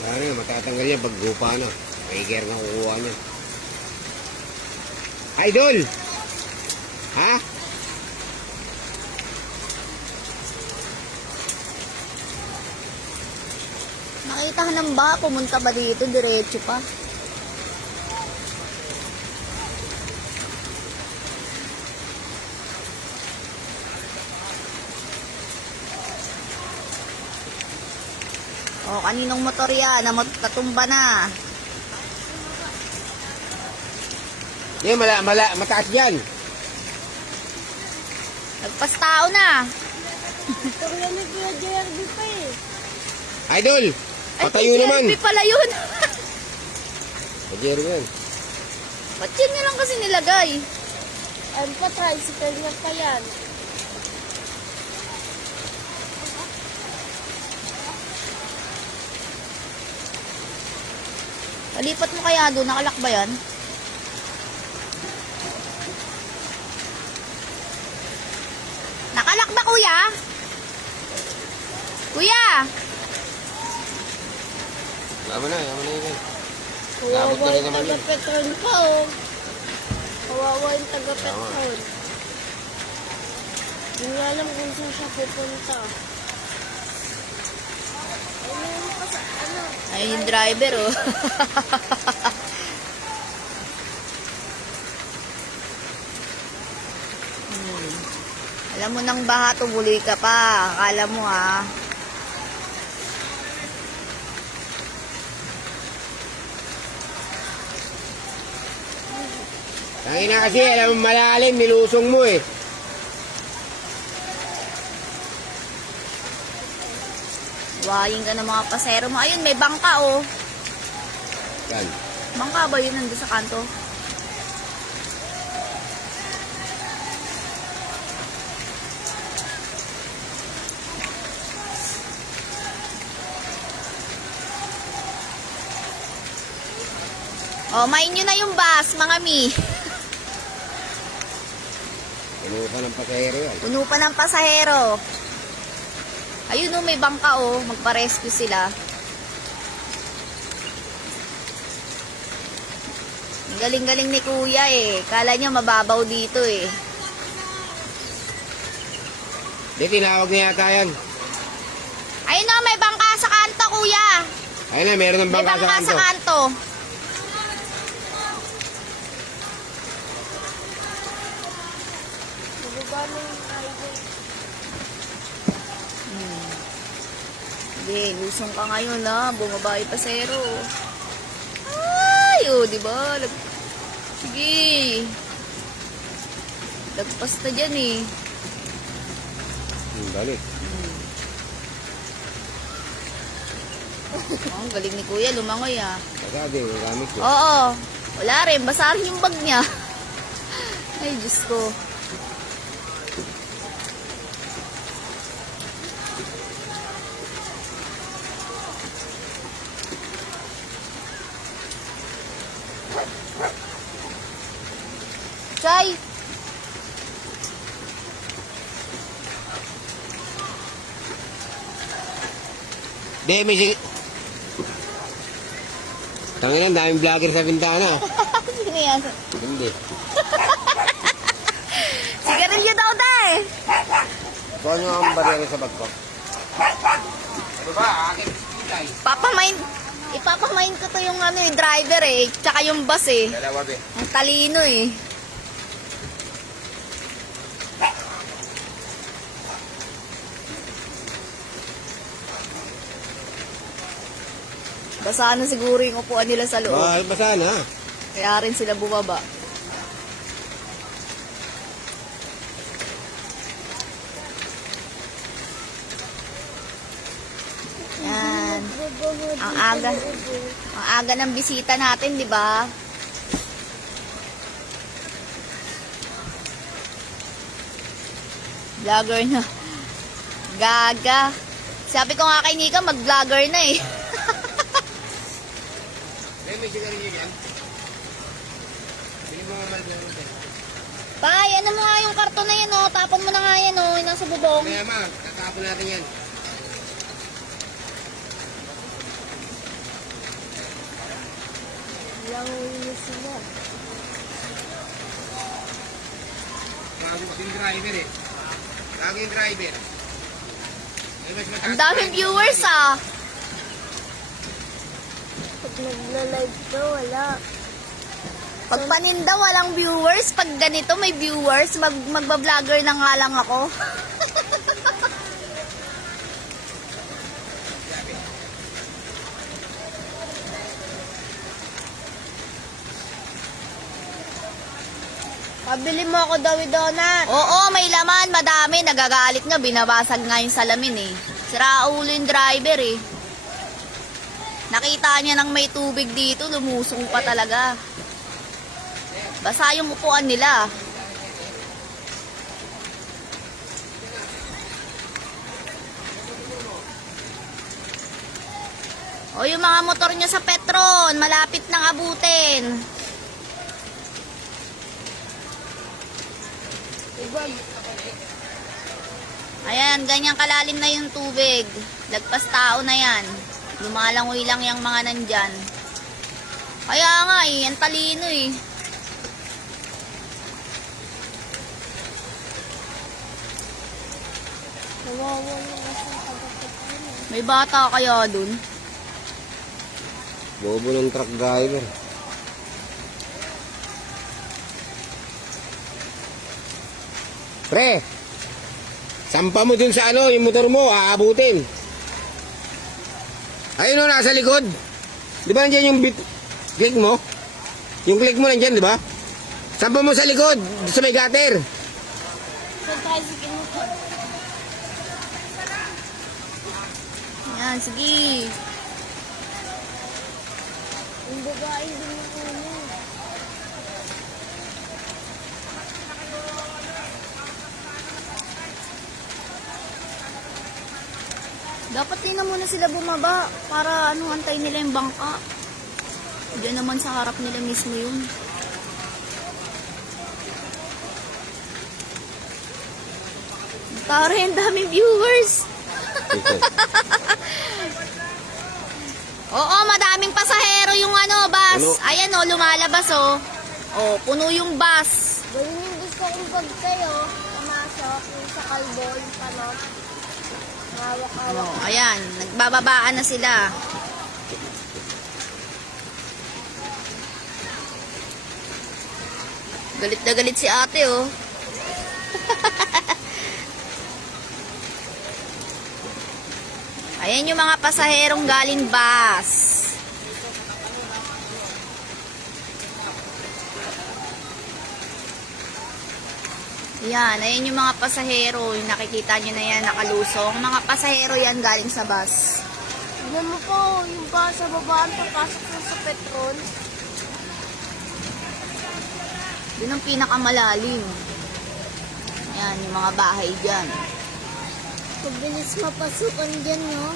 Ano yun, matatanggal yan pag gupa na. May care na kukuha niya. Idol! Ha? Nakita ka ng ba? Pumunta ba dito? Diretso pa. O, kaninong motor yan? Natumba na. Yan, mataas yan. Nagpastao na. Ito yan ni Kuya JRB pa eh. Idol! Patayo naman. Ay, pala yun. Pajero yan. Ba't yun nyo lang kasi nilagay? Ano pa, tricycle niya pa yan. Palipat mo kaya doon, nakalak ba yan? Nakalak ba, kuya? Kuya! Yaman na yan. Kawawa Labot na rin yung naman yun. taga-petrol pa oh. Kawawa yung taga-petrol. Hindi nga alam kung saan siya pupunta. Ano pa sa ano? Ay, yung driver, oh. Alam mo nang baha, tumuloy ka pa. Akala mo, ha. Tangin na kasi, alam mo malalim, nilusong mo eh. Wayin ka ng mga pasero mo. Ayun, may bangka, oh. Yan. Bangka ba yun nandun sa kanto? Oh, main nyo na yung bus, mga mi. Puno pa ng pasahero yan. Puno pa ng pasahero. Ayun, oh, may bangka, oh. Magpa-rescue sila. Ang galing-galing ni kuya, eh. Kala niya mababaw dito, eh. Di, tinawag na yata yan. Ayun, oh, may bangka sa kanto, kuya. Ayun na, meron ng May bangka bangka sa sa kanto. kanto. Nababa na yung highway. Sige, lusong ka ngayon, ha. Bumaba yung pasero. Ay, oh, diba? Sige. Lagpas na dyan, eh. Balik. Oh, ang galing ni kuya, lumangoy, ah. Sasabi, gamit ko. Oo. Wala rin. Basa rin yung bag niya. Ay, Diyos ko. Chay! Di, may sige. Tangin yan, daming vlogger sa bintana. Sino yan? Hindi. Sigarilyo daw, day! Kuha nyo ang baril sa bag ko. Ano ba? Akin pilay. Ipapamain ko to yung ano, yung driver, eh. Tsaka yung bus, eh. Dalawa, be. Ang talino, eh. Basa na siguro yung upuan nila sa loob. Basa na. Kaya rin sila bumaba. Yan. Ang aga ng bisita natin, di ba? Vlogger na. Gaga. Sabi ko nga kay Nika, mag-vlogger na eh. May sigarilyo yan. Bili mo nga margaro. Tay, ano mo nga yung karton na yan, oh. Tapon mo na nga yan, oh. Yung nasa bubong. Kaya ma, tatapon natin yan. Nanguhuli sila. Bago kasing driver eh. Lagi yung driver. Ang daming viewers ah. Pag nagla-live ka, wala. Pag paninda walang viewers, pag ganito may viewers, magba-vlogger na nga lang ako. Pabili mo ako daw donut. Oo, may laman, madami. Nagagalit nga, binabasag nga yung salamin eh. Sira ulo yung driver eh. Nakita niya nang may tubig dito, lumusong pa talaga. Basa yung upuan nila. O yung mga motor nyo sa Petron, malapit nang abutin. Ibag. Ayan, ganyan kalalim na yung tubig. Lagpas tao na yan. Lumalangoy lang yung mga nandyan. Kaya nga eh, ang talino eh. Nawawa na kasi ang pagkakataon. May bata kaya dun? Bobo ng truck driver. Pre, sampa mo dun sa ano, yung motor mo, aabutin. Ayun o, nasa likod. Di ba nandiyan yung click mo? Yung click mo nandiyan, di ba? Sampa mo sa likod, sa may gutter. Saan tayo sa kinuha? Yan, sige. Yung babae din na ano. Dapat din na muna sila bumaba para ano, antay nila yung bangka. Diyan naman sa harap nila mismo yun. Tara, ang daming viewers. Oo, madaming pasahero yung ano, bus. Ano? Ayan o, lumalabas o. O, puno yung bus. Ganyan yung gusto kong bag kayo. Pumasok yung sa kalbo, yung panot. Hawak-hawak. O, ayan, nagbababaan na sila. Galit na galit si ate oh. Ayan yung mga pasaherong galing bus. Yan, ayan yung mga pasahero. Yung nakikita nyo na yan, nakalusong. Mga pasahero yan galing sa bus. Tignan mo po, yung pa sa babaan, papasok na sa Petron. Yun ang pinakamalalim. Yan, yung mga bahay dyan. Mabilis mapasukan dyan, no?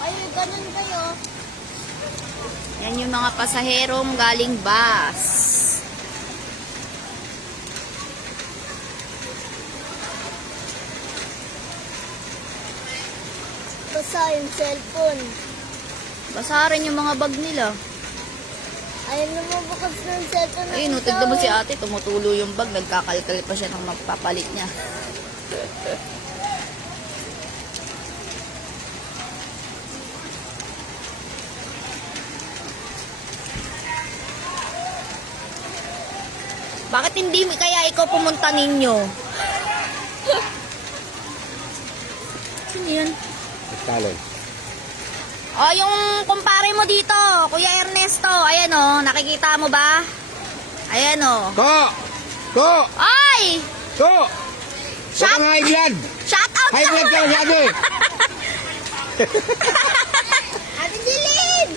Ay, ganun kayo. Yan yung mga pasaherong galing bus. Basta yung cellphone. Basa rin yung mga bag nila. Ayaw na mabukas ng cellphone. Ayun, no, tignan mo si ate, tumutulo yung bag, nagkakalkal pa siya ng magpapalit niya. Bakit hindi kaya ikaw pumunta ninyo? Sino yan? Talon. Oh, yung kumpare mo dito, Kuya Ernesto, ayan oh, nakikita mo ba? Ayan oh. Ko! Ay! Ko! Shut- Baka high blood! Shout out High blood ka masyado eh! Ate Jilin!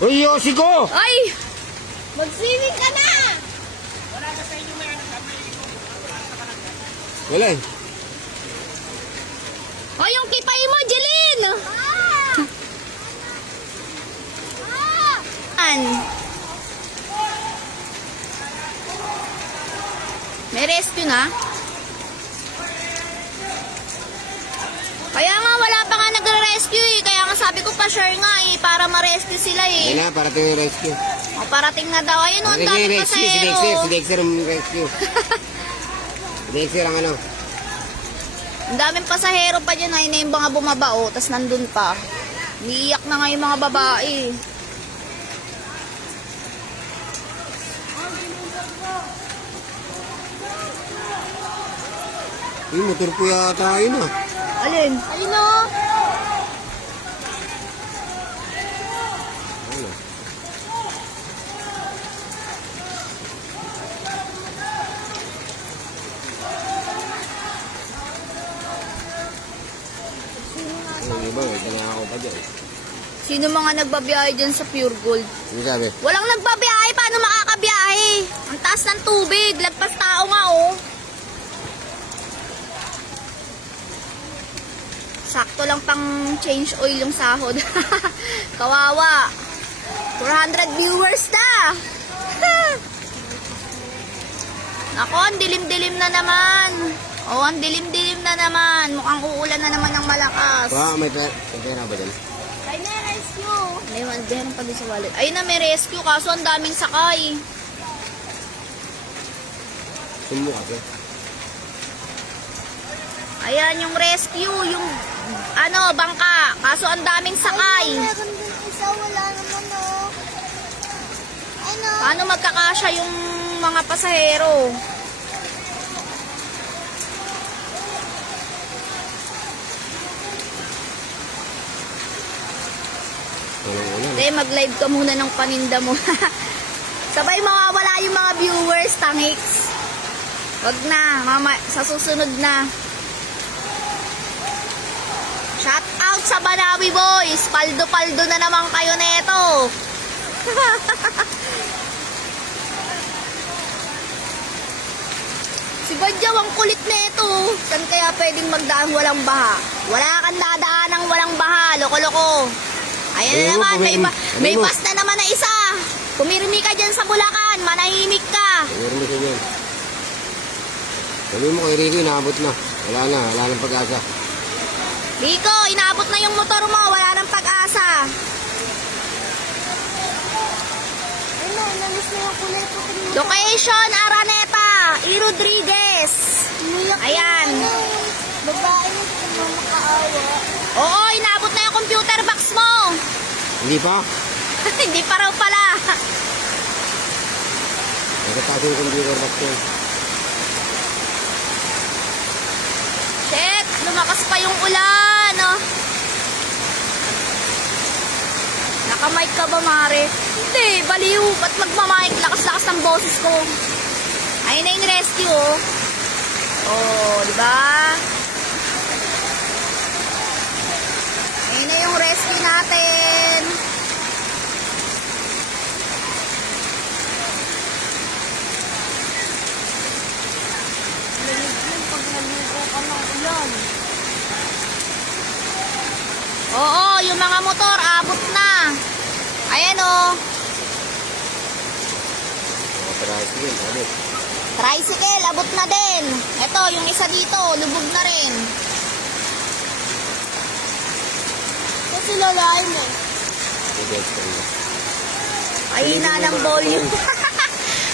Uy, Yossi ko! Ay! Mag-swimming ka na! Wala eh. Oh, yung kipay mo, Jeline! An. May rescue na? Kaya nga, wala pa nga nagre-rescue eh. Kaya nga sabi ko, share nga eh, para ma-rescue sila Ayun eh. na, parating yung rescue. O, parating na daw. Ayun o, ang Sige, daming rescue, si pasahero. Dexter ang rescue. Si Dexter ang ano. Ang daming pasahero pa dyan. Ayun na yung mga bumabao, tas nandun pa. Niiyak na nga yung mga babae. Motor po yata yun ah. Alin? Ayun o. Ano? Yung iba, may tinakaw pa dyan. Sino mga nagbabiyahe dyan sa Pure Gold? Ano sabi? Walang nagbabiyahe. Paano makakabiyahe? Ang taas ng tubig. Lagpas tao nga oh. Sakto lang pang change oil yung sahod. Kawawa. 400 viewers na. Ako, ang dilim-dilim na naman. Oh, ang dilim-dilim na naman. Mukhang uulan na naman ng malakas. May pera ba dyan? Kaya na rescue. May meron pa din sa wallet. Ayun na, may rescue. Kaso ang daming sakay. Sumo kasi. Ayan yung rescue. Yung ano, bangka. Kaso ang daming sakay. Meron din isa, wala naman o. Ano? Paano magkakasya yung mga pasahero? Walang ulan. Hindi, mag-live ka muna ng paninda mo. Sabay mawawala yung mga viewers, tangiks. Wag na, mama, sa susunod na. Shout out sa Banawi Boys. Paldo-paldo na naman kayo neto. Si Badyaw ang kulit neto. Saan kaya pwedeng magdaan walang baha? Wala kang dadaan ng walang baha. Loko-loko. Ayan na Ayun, naman, may ayun mo. bus na naman na isa. Pumirmi ka dyan sa Bulacan, manahimik ka. Meron mo siya dyan. Sabi mo kay Rico, inaabot na. Wala nang pag-asa. Rico, inaabot na yung motor mo, wala nang pag-asa. Ayun na, inalis na yung kulay ko. Location, Araneta, E. Rodriguez. Umiyak Ayan. na yung babae na sa makaawa. Oo, inaabot na yung computer box mo. Hindi pa? Hindi pa raw pala. Nagkataas yung computer box ko. Shit, lumakas pa yung ulan. Oh. Nakamike ka ba, Mare? Hindi, baliw. Ba't magmamike? Lakas-lakas ng boses ko. Ayun na yung rescue, oh. Oh, di ba? Ayun na yung rescue natin. Lamig yun pag naligo ka ng ulan. Oo, yung mga motor, abot na. Ayan, oh. Tricycle, abot. Tricycle, abot na din. Ito, yung isa dito, lubog na rin. Kasi lalain eh. Si Dexter na. Mahina ng volume.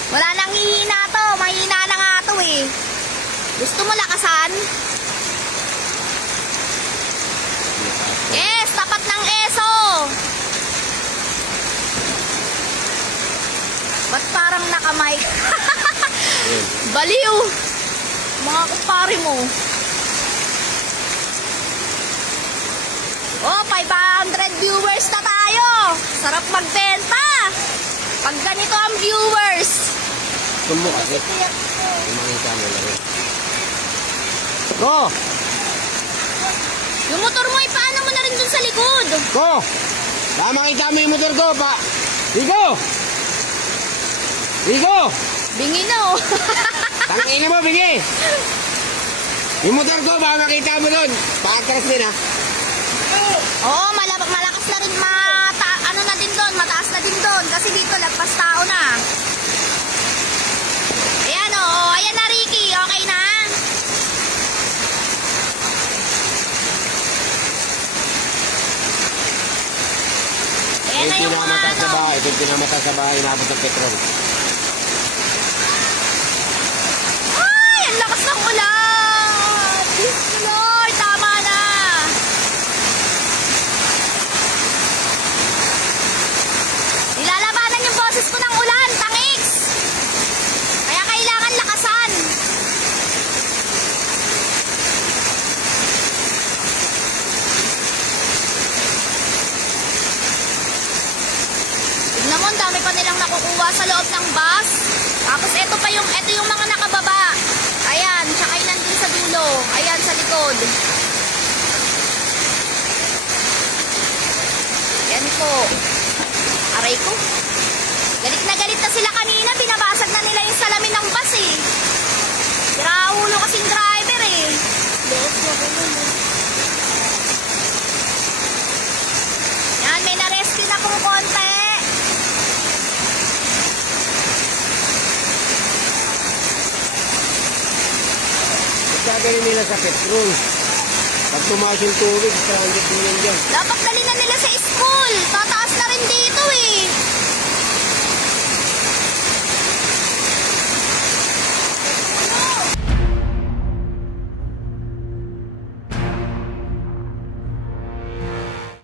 Wala nang hihina to. Mahina na nga to eh. Gusto mo lakasan? Yes, tapat ng ESO. Ba't parang nakamay? Ayun. Baliw. Mga kumpare mo. Oh, 500 viewers na tayo. Sarap magbenta. Pag ganito ang viewers. Sumo kasi. Tiyak ko. Yung makita mo lang. Go! Yung motor mo, ipaano mo na rin dun sa likod. Go! Baka makita mo yung motor ko pa. Rico! Rico! Bingi na oh. Tangina mo, bigi! Yung motor ko, baka makita mo doon. Paatras din ha. Oo, malakas na rin. Ano na din doon, mataas na din doon. Kasi dito, lagpas tao na. Ayan oh, ayan na Ricky. Okay na? Ayan na yung mga pinamataas sa ano. bahay. Ito yung pinamataas sa bahay. Inabot ng petrol. Ay, ang lakas ng ulan! Diyos ko, Lord, tama na! Nilalabanan yung boses ko ng ulan, tangiks! Kaya kailangan lakasan. Tignan mo, ang dami pa nilang nakukuha sa loob ng bus. Tapos ito yung mga nakababa. Ayan, tsaka yung nandun sa dulo. Ayan, sa likod. Ayan po. Aray ko. Galit na sila kanina. Binabasag na nila yung salamin ng bus eh. Siraulo kasing driver eh. Yan, may na-rescue na kung konti. Gagawin nila sa petrol. Pag tumaas yung tubig, 300 din yan dyan. Dapat dali na nila sa school. Tataas na rin dito eh.